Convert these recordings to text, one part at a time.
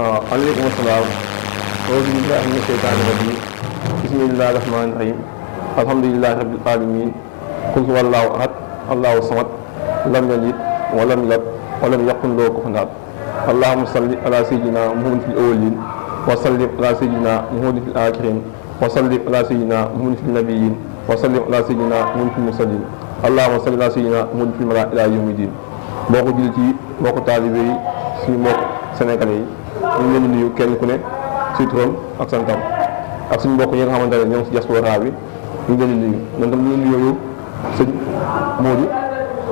aleykum salaam. auzu billaahi mina sheytaani rajiim. bismillaahi rahmaani rahiim. alhamdulillaahi rabbil aalamiin. qul huwallaahu ahad. allaahu samad. lam yalid wa lam yulad wa lam yakun lahu kufuwan ahad. allahumma salli ala sayyidina muhammadin fil awwaliin wa sallim ala sayyidina muhammadin fil aaxiriin wa sallim ala sayyidina muhammadin fil nabiyyiin wa sallim ala sayyidina muhammadin fil mursaliin. allahumma salli ala sayyidina muhammadin fil malaa ilaa yawmi diin. mbokku jullit yi mbokku taalibe yi suñu mbokk sénégalais yi ñu ngi leen di nuyu kenn ku ne ci turam ak santam ak suñu mbokk yi nga xamante ne ñoo ngi ci diaspora bi ñu ngi leen di nuyu ñun tam ñu ngi nuyu sëñ Modou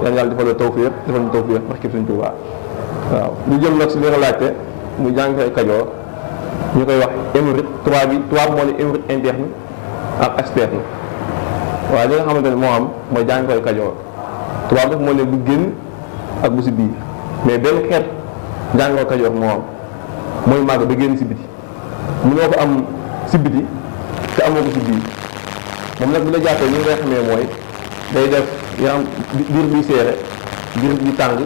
yàlla defal la tawfiq defal ñu tawfiq barke Sëñ Tuubaa. waaw ñu jëm nag si li nga laajte muy jàngale Kajoor ñu koy wax émérite tubaab moo ne émérite interne ak externe waaye li nga xamante ne moo am mooy jàngale Kajoor tubaab daf moo ne bu génn ak bu si biir mais benn xeet jàngoro Kajoor moo am mooy màgg ba génn si biti mënoo ko am si biti te amoo ko si biir moom nag bu la jàppee li nga xamee mooy day def yaram biir buy seere biir bi tàng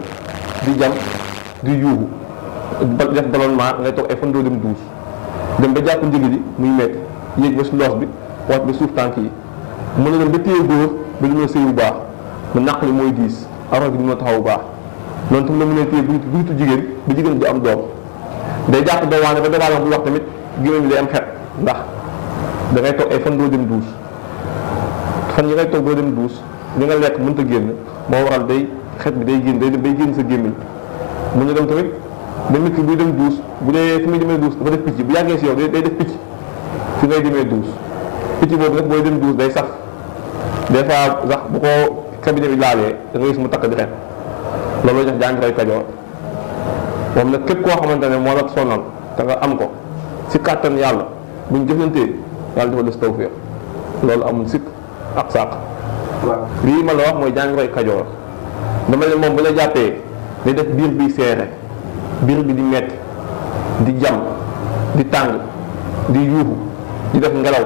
di jam di yuuxu def ballonnement ngay toog ay fan doo dem duus dem ba jàpp njëg li muy métti yéeg ba si loos bi wàcc ba suuf tànk yi mën na dem ba téye góor ba du ma sëy bu baax mu naq li mooy diis aroon bi du ma taxaw bu baax noonu tam la mën a téye buntu jigéen ba jigéen bi am doom day jàpp doowaane ba doowaane bu wax tamit gémmiñ bi day am xet ndax da ngay toog ay fan doo dem duus fan yi ngay toog doo dem duus li nga lekk mënta génn moo waral day xet bi day génn day génn sa gémmiñ mën na dem tamit ba nit ki buy dem duus bu dee fi muy demee duus dafa def picc bu yàggee si yow day def picc fi ngay demee duus picc boobu nag booy dem duus day saf des fois sax bu ko cabinet bi laalee da ngay gis mu takk di xet loolu la jox jàngoroy Kajoor moom nag képp koo xamante ne moo la sonal te nga am ko si kàttan yàlla buñ jëflantee yàlla dafa des tawfeex loolu amul sikk ak sàq. waaw lii ma la wax mooy jàngoroy Kajoor dama ne moom bu la jàppee day def biir bi seere biir bi di metti di jam di tàng di yuuxu di def ngelaw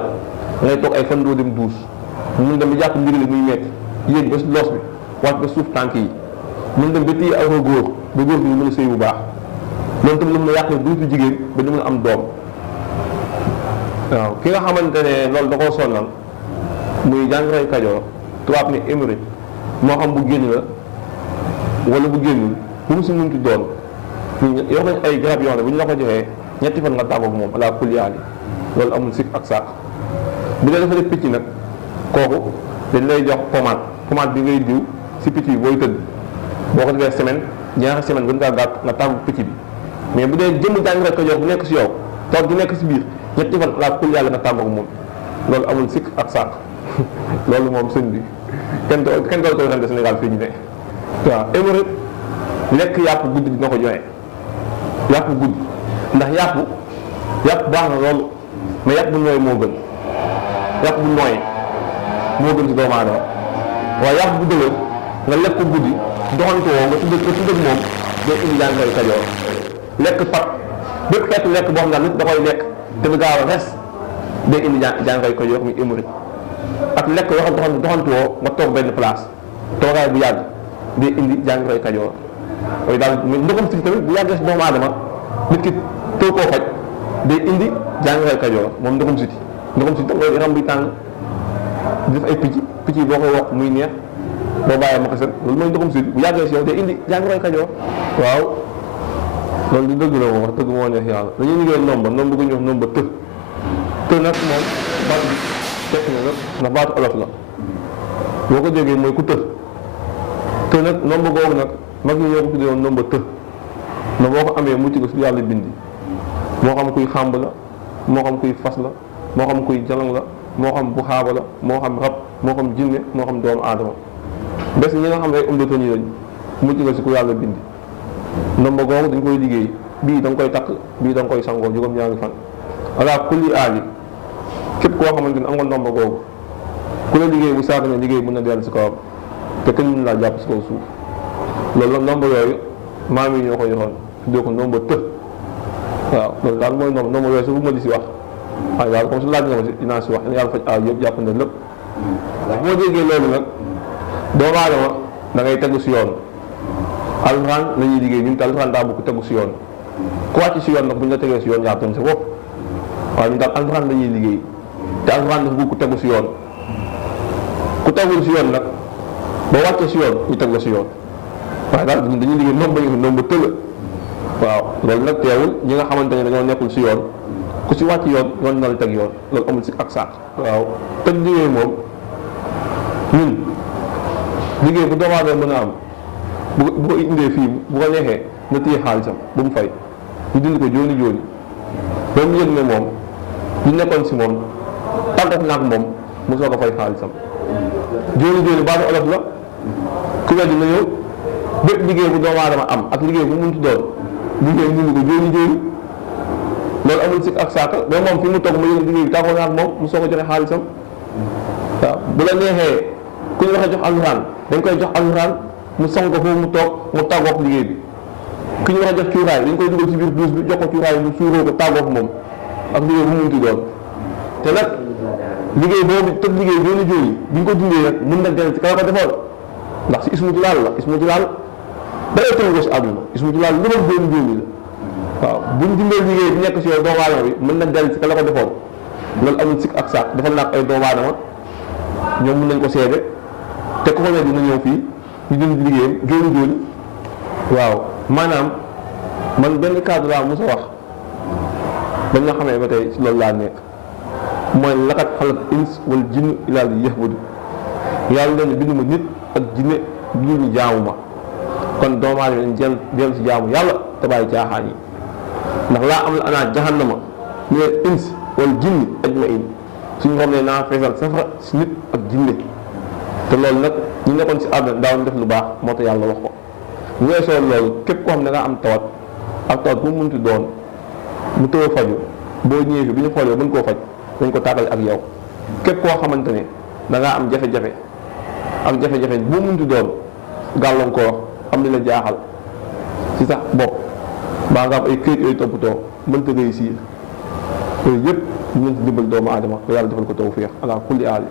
ngay toog ay fan doo dem duus mun dem ba jàpp mbir li muy metti yéeg ba loos bi wàcc ba suuf tànk yi mun dem ba téye aw góor ba góor bi mën a sëy bu baax loolu tam lu mu yàq ne buntu jigéen ba du mën a am doom waaw ki nga xamante ne loolu da koo sonnal muy jàngoroy Kajoor tubaab ni émérite moo xam bu génn la wala bu génnul bu mu si mënti doon yor nañ ay garab yoo xam ne bu ñu la ko joxee ñetti fan nga tàggoog moom ala kulliyaali loolu amul sikk ak sàq bu dee dafa def picc nag kooku dañ lay jox pommade bi ngay diw si picc bi booy tëdd boo ko defee semaine ñaari semaine gën ngaa gàtt nga tàggu picc bi mais bu dee jëmm jàngoroy Kajoor bu nekk si yow toog di nekk si biir ñetti fan ala kulliyaali nga tàggoog moom loolu amul sikk ak sàq loolu moom sëñ bi kenn dool ko waxante Sénégal fii ñu ne waaw émérite lekk yàpp guddi dina ko joxe yàpp guddi ndax yàpp baax na loolu mais yàpp bu nooy moo gën yàpp bu nooy moo gën ci doomu aadama waaye yàpp bu dëgër nga lekk ko guddi doxantoo nga tudd ak moom day indi jàngoroy Kajoor lekk pat bépp xeetu lekk boo xam ne nit da koy lekk te du gaaw a res day indi jàngoroy Kajoor muy émérite ak lekk yoo xam ne doxantoo nga toog benn place toogaay bu yàgg day indi jàngoroy Kajoor yooyu daal ndoxam si tamit bu yàggee si doomu aadama nit ki tëw koo faj day indi jàngoroy Kajoor moom ndoxam siti tam loolu yaram buy tàng di def ay picc yi boo koy wax muy neex boo bàyyee ma ko set loolu mooy ndoxam siti bu yàggee si yow day indi jàngoroy Kajoor waaw loolu di dëgg la moom wax dëgg moo neex yàlla dañuy liggéey nomba gu ñu wax nomba të nag moom baat bi tekk na nag ndax baatu olof la boo ko déggee mooy ku te nag nomba googu nag mag ñi ñoo ko tuddee woon nomba na boo ko amee mucc ko su yàlla bindi moo xam kuy xàmb la moo xam kuy fas la moo xam kuy jalang la moo xam bu xaaba la moo xam rab moo xam jinne moo xam doomu aadama bés ñi nga xam ne ay ëmdatoo ñi lañ mucc nga si ku yàlla bindi nomba googu dañ koy liggéey bii da nga koy takk bii da nga koy sangoo juróom ñaari fan ala kulli aali képp koo xamante ne am nga nomba googu ku la liggéey bu saaka ne liggéey mën na dellu si kawam te kenn mën laa jàpp si kaw suuf loolu nomba yooyu maam yi ñoo ko yoroon tuddee ko nomba waaw loolu daal mooy nomba yooyu su ma di si wax waaye daal comme su laaj nga ma si dinaa si wax yàlla faj aw yëpp jàpp na lépp boo déggee loolu nag doomu aadama da ngay tegu si yoon alxuraan la ñuy liggéey ñun te alxuraan daa bëgg tegu si yoon ku wàcc si yoon nag bu ñu la tegee si yoon yaa tooñ sa bopp waaye ñu daal alxuraan la ñuy liggéey te alxuraan dafa bëgg ku tegu si yoon ku tegul si yoon nag boo wàccee si yoon ñu teg la si yoon waaye daal dañuy liggéey noom bañu noom ba tëla waaw loolu nag teewul ñi nga xamante ne dañoo nekkul si yoon ku si wàcc yoon yoon na la teg yoon loolu amul si ak saak waaw teg liggéey moom ñun liggéey bu doomu aadama mën a am bu ko indee fii bu ko neexee na téye xaalisam bu mu fay ñu dindi ko jooni jooni ba mu yëg ne moom ñu nekkoon si moom tàggat naag moom mu soog a fay xaalisam jooni jooni baatu olof la ku weddi na ñëw bépp liggéey bu doomu aadama am ak liggéey bu muntu doon liggéey dindi ko jooni jooni loolu amul si ak saaka mais moom fi mu toog mu yëg liggéey bi tàggoo naag moom mu soog a joxe xaalisam waaw bu la neexee ku ñu waxee jox alxuraan dañ koy jox alxuraan mu song ko foofu mu toog mu tàggoog liggéey bi ku ñu waxee jox cuuraay dañ koy dugal ci biir douche bi jox ko cuuraay mu suuroo ko tàggoog moom ak liggéey bu munti doon te nag liggéey boobu tëb liggéey jooni jooni bi ñu ko dundee nag mën na dellu ci kala ko defoon ndax si ismu julaal la ismu julaal day tënk ko si àdduna ismu julaal lu doon jooni jooni la waaw bu ñu dundee liggéey bi nekk si yow doomu aadama bi mën na dellu ci kala ko defoon loolu amul sikk ak saak defal naa ay doomu aadama ñoom mën nañ ko seede te ku ko ne dina ñëw fii ñu dund liggéeyam jooni jooni waaw maanaam man benn cadre laa mos a wax ba nga xamee ba tey si loolu laa nekk mooy laqad xalaq ins wal jinn illaa liya'buduun yàlla ne bindu ma nit ak jinne lu ñu jaamu ma kon doomu aadama dañ jël si jaamu yàlla te bàyyi caaxaan yi ndax laa am la anaa jahannama minal ins wal jinni ajma'iin suñu xam ne naa feesal safara si nit ak jinne te loolu nag ñu nekkoon si àdduna daaw ñu def lu baax moo tax yàlla wax ko bu weesoo loolu képp koo xam ne da nga am tawat ak tawat bu mu munti doon mu tëw a faju boo ñëwee fi bu ñu xoolee mën koo faj dañ ko tàggale ak yow képp koo xamante ne da ngaa am jafe-jafe ak jafe-jafe bu mu munti doon gàllankoor am li la jaaxal si sax bopp baa nga am ay këyit yooyu toppatoo mënta réussir yooyu yëpp ñu leen si dimbal doomu aadama ba yàlla defal ko tawfiix ala kulli aali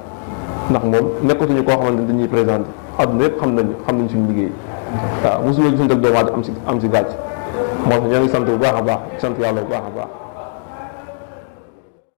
ndax moom nekkatuñu koo xamante ne dañuy présenté àdduna yëpp xam nañ suñu liggéey waaw mosuloo gisante ak doomu aadama am si gàcc moo tax ñoo ngi sant bu baax a baax sant yàlla bu baax a baax